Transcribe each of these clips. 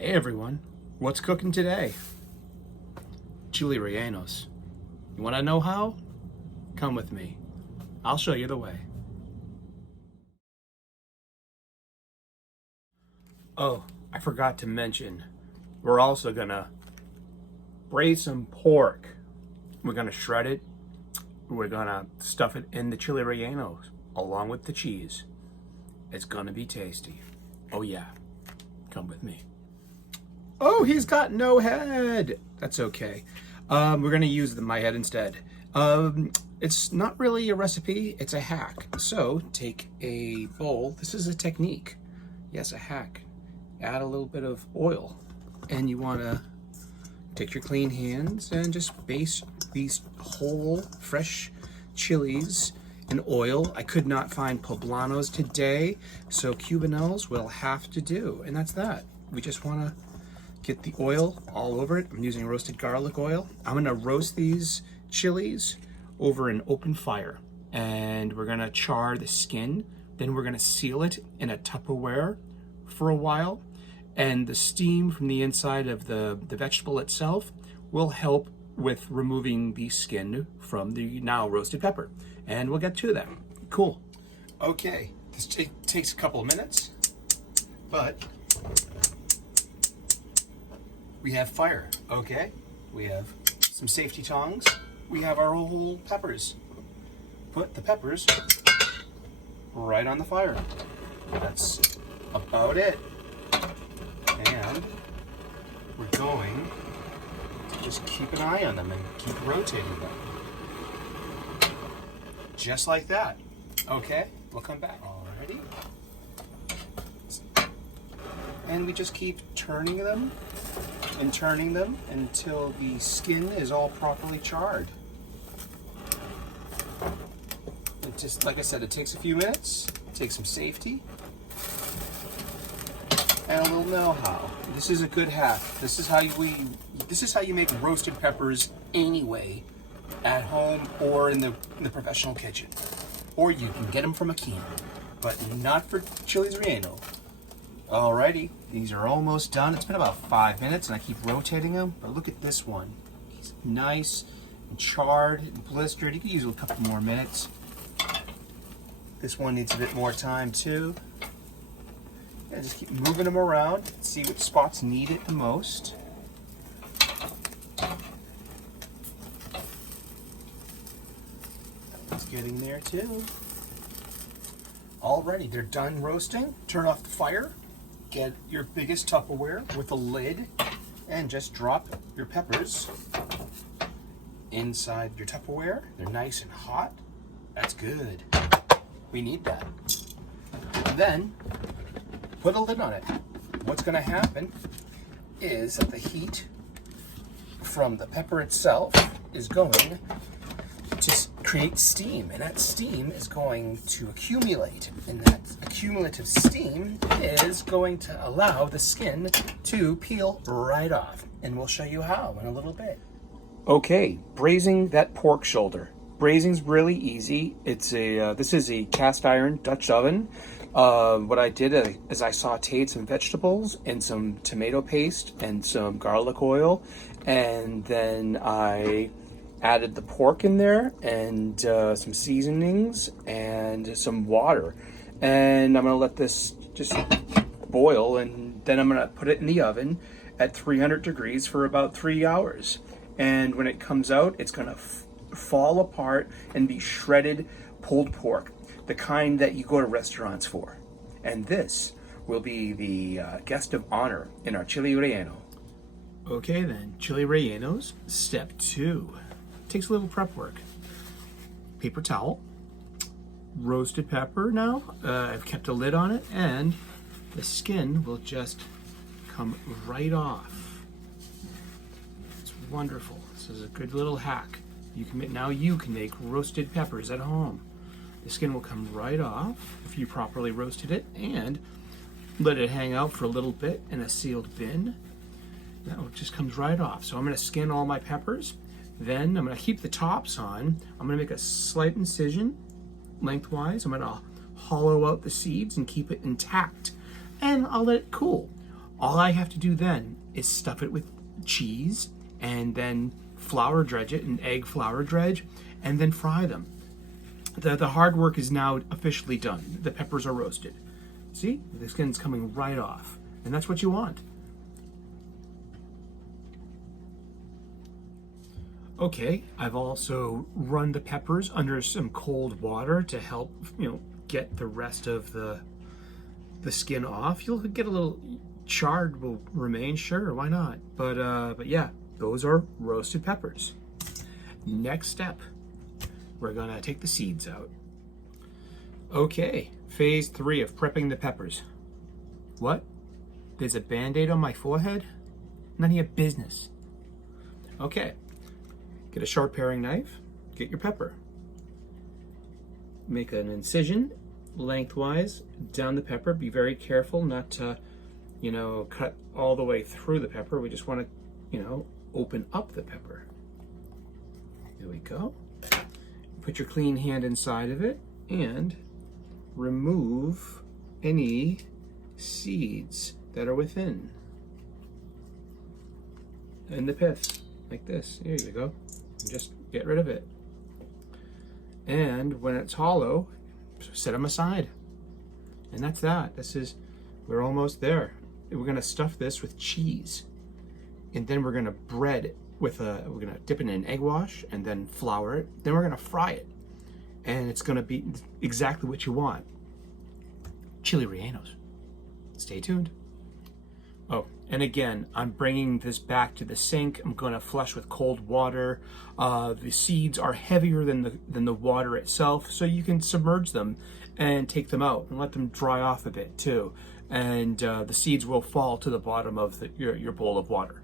Hey everyone, what's cooking today? Chiles Rellenos. You want to know how? Come with me. I'll show you the way. Oh, I forgot to mention, we're also gonna braise some pork. We're gonna shred it. We're gonna stuff it in the Chiles Rellenos along with the cheese. It's gonna be tasty. Oh yeah, come with me. Oh, he's got no head. That's okay. We're gonna use my head instead. It's not really a recipe, it's a hack. So take a bowl. This is a technique. Yes, a hack. Add a little bit of oil, and you wanna take your clean hands and just baste these whole fresh chilies in oil. I could not find poblanos today, so cubanelles will have to do, and that's that. We just wanna get the oil all over it. I'm using roasted garlic oil. I'm gonna roast these chilies over an open fire, and we're gonna char the skin. Then we're gonna seal it in a Tupperware for a while, and the steam from the inside of the vegetable itself will help with removing the skin from the now roasted pepper. And we'll get to that. Cool. Okay, this takes a couple of minutes, but we have fire, okay? We have some safety tongs. We have our whole peppers. Put the peppers right on the fire. That's about it. And we're going to just keep an eye on them and keep rotating them. Just like that. Okay, we'll come back. Alrighty. And we just keep turning them and turning them until the skin is all properly charred. It just, like I said, it takes a few minutes, it takes some safety, and a little know-how. This is a good hack. This is how you make roasted peppers anyway, at home or in the professional kitchen. Or you can get them from a can, but not for Chiles Rellenos. Alrighty, these are almost done. It's been about 5 minutes and I keep rotating them, but look at this one. He's nice and charred and blistered. You could use a couple more minutes. This one needs a bit more time too. Yeah, just keep moving them around, see which spots need it the most. That one's getting there too. Alrighty, they're done roasting. Turn off the fire. Get your biggest Tupperware with a lid and just drop your peppers inside your Tupperware. They're nice and hot. That's good. We need that. Then put a lid on it. What's going to happen is that the heat from the pepper itself is going to create steam, and that steam is going to accumulate, and that accumulative steam is going to allow the skin to peel right off, and we'll show you how in a little bit. Okay, braising that pork shoulder. Braising's really easy. It's this is a cast iron Dutch oven. What I did is I sauteed some vegetables and some tomato paste and some garlic oil, and then I added the pork in there and some seasonings and some water. And I'm gonna let this just boil, and then I'm gonna put it in the oven at 300 degrees for about 3 hours. And when it comes out, it's gonna fall apart and be shredded pulled pork, the kind that you go to restaurants for. And this will be the guest of honor in our Chiles Relleno. Okay then, Chiles Rellenos, step 2. Takes a little prep work. Paper towel, roasted pepper now. I've kept a lid on it, and the skin will just come right off. It's wonderful. This is a good little hack. Now you can make roasted peppers at home. The skin will come right off if you properly roasted it, and let it hang out for a little bit in a sealed bin. Now it just comes right off. So I'm going to skin all my peppers. Then I'm going to keep the tops on. I'm going to make a slight incision lengthwise. I'm going to hollow out the seeds and keep it intact. And I'll let it cool. All I have to do then is stuff it with cheese and then flour dredge it, an egg flour dredge, and then fry them. The hard work is now officially done. The peppers are roasted. See, the skin's coming right off, and that's what you want. Okay, I've also run the peppers under some cold water to help, get the rest of the skin off. You'll get a little charred will remain, sure, why not? But yeah, those are roasted peppers. Next step, we're gonna take the seeds out. Okay, phase 3 of prepping the peppers. What? There's a Band-Aid on my forehead? None of your business. Okay, get a sharp paring knife, get your pepper. Make an incision lengthwise down the pepper. Be very careful not to, cut all the way through the pepper. We just want to, open up the pepper. There we go. Put your clean hand inside of it and remove any seeds that are within. And the pith, like this. Here you go. Just get rid of it. And when it's hollow, set them aside. And that's that. We're almost there. We're gonna stuff this with cheese. And then we're gonna bread it we're gonna dip it in an egg wash and then flour it. Then we're gonna fry it. And it's gonna be exactly what you want. Chiles Rellenos. Stay tuned. Oh, and again, I'm bringing this back to the sink. I'm gonna flush with cold water. The seeds are heavier than the water itself, so you can submerge them and take them out and let them dry off a bit too. And the seeds will fall to the bottom of your bowl of water.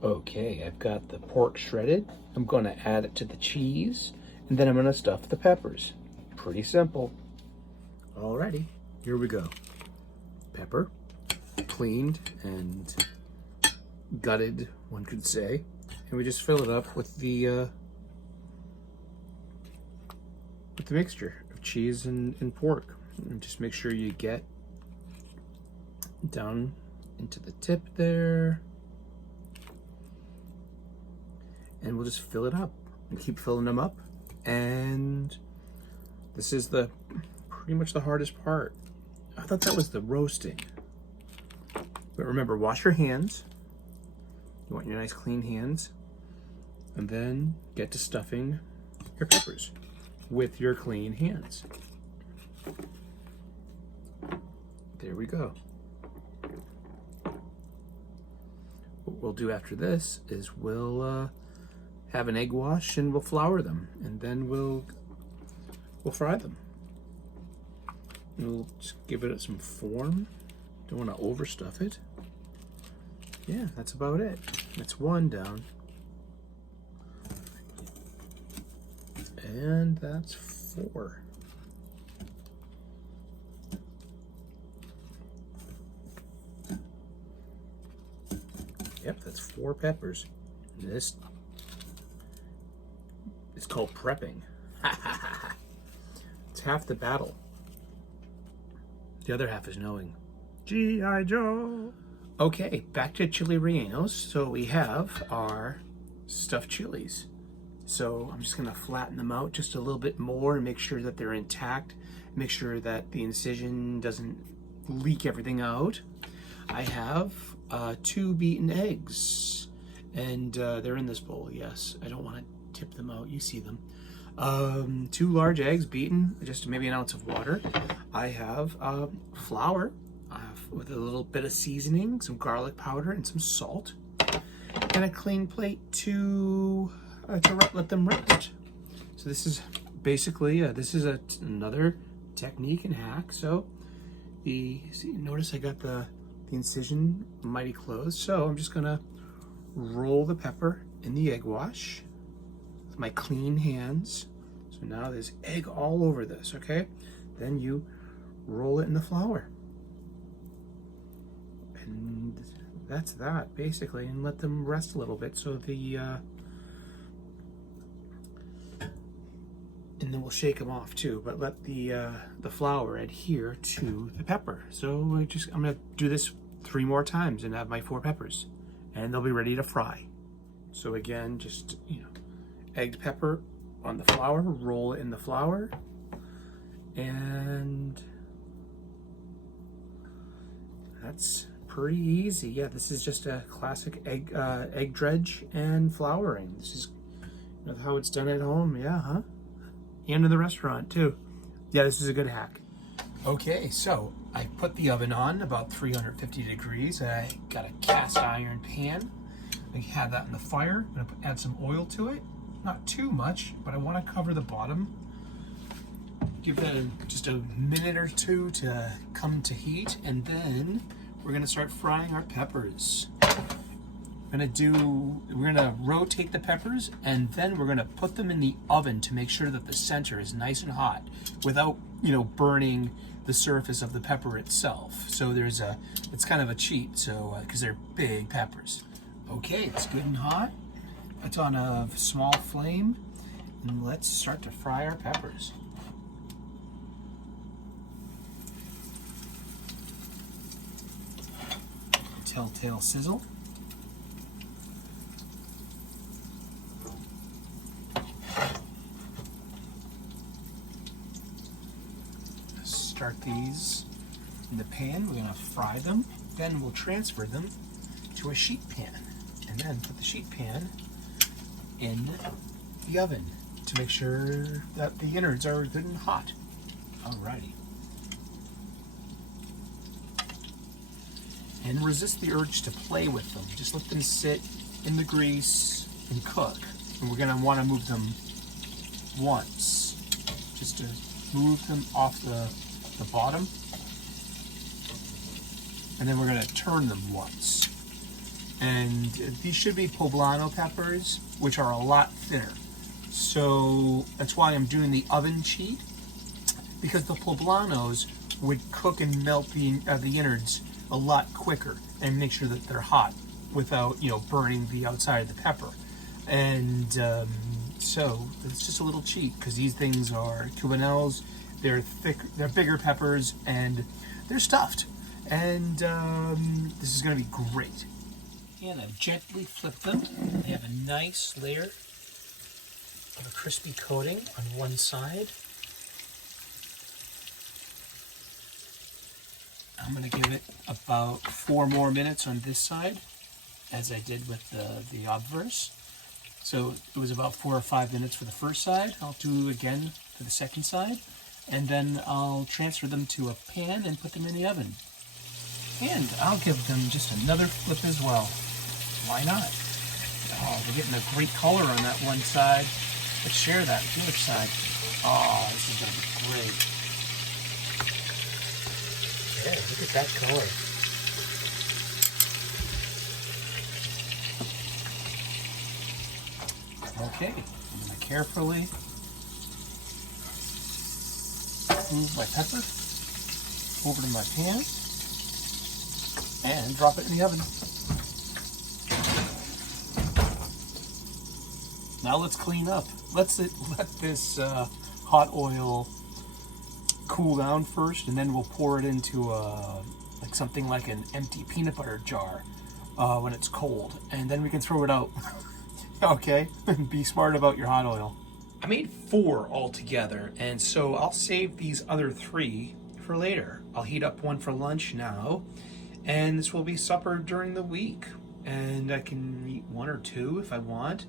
Okay, I've got the pork shredded. I'm gonna add it to the cheese, and then I'm gonna stuff the peppers. Pretty simple. Alrighty, here we go. Pepper, cleaned and gutted, one could say. And we just fill it up with the mixture of cheese and pork. And just make sure you get down into the tip there. And we'll just fill it up and keep filling them up. And this is pretty much the hardest part. I thought that was the roasting. But remember, wash your hands. You want your nice clean hands. And then get to stuffing your peppers with your clean hands. There we go. What we'll do after this is we'll have an egg wash and we'll flour them, and then we'll fry them. We'll just give it some form. Don't want to overstuff it. Yeah, that's about it. That's one down. And that's 4. Yep, that's 4 peppers. This it's called prepping. It's half the battle. The other half is knowing. G.I. Joe. Okay, back to Chiles Rellenos. So we have our stuffed chilies. So I'm just gonna flatten them out just a little bit more and make sure that they're intact. Make sure that the incision doesn't leak everything out. I have 2 beaten eggs, and they're in this bowl. Yes, I don't want to tip them out. You see them. 2 large eggs beaten, just maybe an ounce of water. I have flour with a little bit of seasoning, some garlic powder, and some salt, and a clean plate to let them rest. So this is basically another technique and hack. So notice I got the incision mighty close. So I'm just gonna roll the pepper in the egg wash with my clean hands. So now there's egg all over this, okay? Then you roll it in the flour. And that's that, basically, and let them rest a little bit so and and then we'll shake them off too, but let the flour adhere to the pepper. So I'm gonna do this 3 more times and have my 4 peppers, and they'll be ready to fry. So again, just, you know, egged pepper on the flour, roll it in the flour, and that's pretty easy. Yeah, this is just a classic egg dredge and flouring. This is, you know, how it's done at home. Yeah, huh? And in the restaurant too. Yeah, this is a good hack. Okay, so I put the oven on about 350 degrees. I got a cast iron pan. I have that in the fire. I'm gonna add some oil to it. Not too much, but I want to cover the bottom. Give that just a minute or 2 to come to heat, and then we're gonna start frying our peppers. We're gonna rotate the peppers, and then we're gonna put them in the oven to make sure that the center is nice and hot without, you know, burning the surface of the pepper itself. So it's kind of a cheat, so because they're big peppers. Okay, it's good and hot. It's on a small flame, and let's start to fry our peppers. Telltale sizzle. Start these in the pan. We're gonna fry them, then we'll transfer them to a sheet pan, and then put the sheet pan in the oven to make sure that the innards are good and hot. Alrighty. And resist the urge to play with them. Just let them sit in the grease and cook. And we're gonna wanna move them once, just to move them off the bottom. And then we're gonna turn them once. And these should be poblano peppers, which are a lot thinner. So that's why I'm doing the oven cheat, because the poblanos would cook and melt the innards a lot quicker and make sure that they're hot without, you know, burning the outside of the pepper. And so it's just a little cheat, because these things are cubanelles. They're thick, they're bigger peppers, and they're stuffed. And this is going to be great. And I've gently flipped them. They have a nice layer of a crispy coating on one side. I'm going to give it about 4 more minutes on this side, as I did with the obverse. So it was about 4 or 5 minutes for the first side. I'll do again for the second side, and then I'll transfer them to a pan and put them in the oven. And I'll give them just another flip as well. Why not? Oh, we're getting a great color on that one side. Let's share that with the other side. Oh, this is going to be great. Yeah, look at that color. Okay, I'm going to carefully move my pepper over to my pan and drop it in the oven. Now let's clean up. Let this hot oil cool down first, and then we'll pour it into something like an empty peanut butter jar when it's cold, and then we can throw it out. Okay, be smart about your hot oil. I made 4 altogether, and so I'll save these other 3 for later. I'll heat up one for lunch now, and this will be supper during the week, and I can eat 1 or 2 if I want.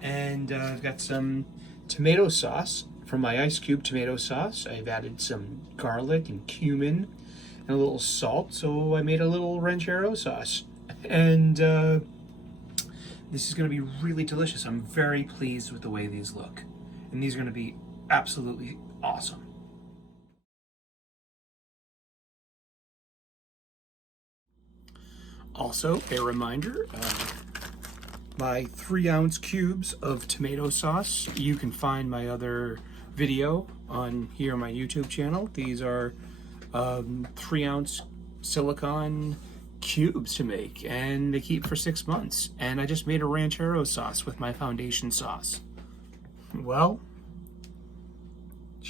And I've got some tomato sauce from my ice cube tomato sauce. I've added some garlic and cumin and a little salt, so I made a little ranchero sauce. And this is going to be really delicious. I'm very pleased with the way these look, and these are going to be absolutely awesome. Also, a reminder, my 3-ounce cubes of tomato sauce. You can find my other video on here on my YouTube channel. These are 3-ounce silicone cubes to make, and they keep for 6 months. And I just made a ranchero sauce with my foundation sauce. Well,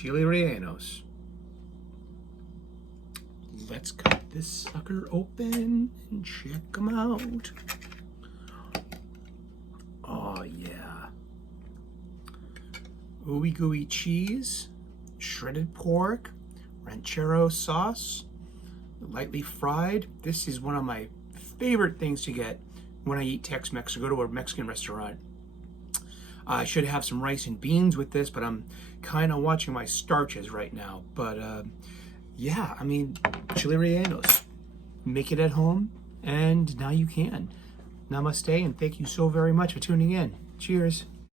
Chiles Rellenos. Let's cut this sucker open and check them out. Oh yeah. Ooey gooey cheese, shredded pork, ranchero sauce, lightly fried. This is one of my favorite things to get when I eat Tex-Mex or go to a Mexican restaurant. I should have some rice and beans with this, but I'm kind of watching my starches right now. But yeah, I mean, Chiles Rellenos. Make it at home, and now you can. Namaste, and thank you so very much for tuning in. Cheers.